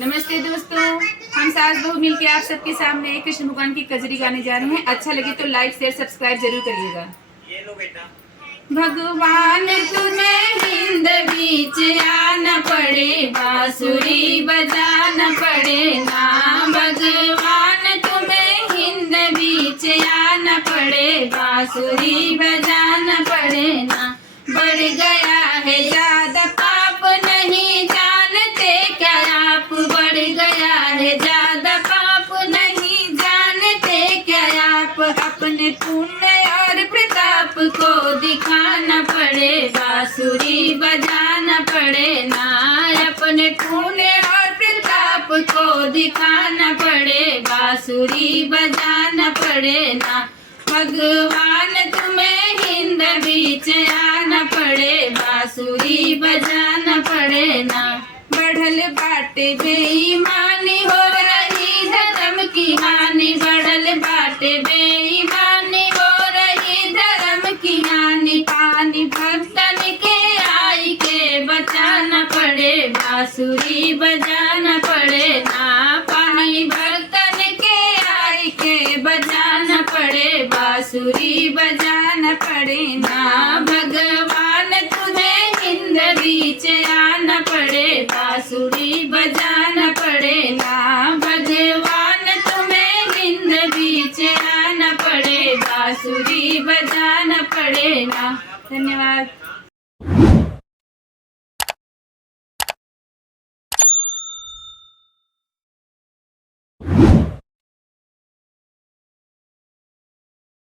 नमस्ते दोस्तों, हम सास बहू मिलके आप सबके सामने कृष्ण भगवान की कजरी गाने जा रहे हैं। अच्छा लगे तो लाइक शेयर सब्सक्राइब जरूर करिएगा। ये लो बेटा। भगवान तुम्हें हिंद बीच आना पड़े, बांसुरी बजाना पड़े ना। भगवान तुम्हें हिंद बीच आना पड़े, बांसुरी बजाना पड़े ना। बढ़ गया है ज्यादा पाप, नहीं जानते क्या आप। बढ़ गया है ज्यादा पाप, नहीं जानते क्या आप। अपने पुण्य और प्रताप को दिखाना पड़े, बांसुरी बजाना पड़े ना। अपने पुण्य और प्रताप को दिखाना पड़े, बांसुरी बजाना पड़े ना। भगवान तुम्हें हिंद बीच आना पड़े, बांसुरी बजाना पड़े ना। बढ़ल बाटे बेईमानी, हो रही धर्म की हानि। बढ़ल बाटे बेईमानी, हो रही धर्म की हानि। पानी भक्तन के आई के बचाना पड़े, बांसुरी बजाना पड़े ना। पानी भक्तन के आई के बजाना पड़े, बांसुरी बजाना पड़े ना। भगवान तुझे हिंद बीच आना पड़े, बांसुरी बजाना पड़े ना। भगवान तुम्हें हिंद बीच आना पड़े, बांसुरी बजाना पड़े ना। धन्यवाद।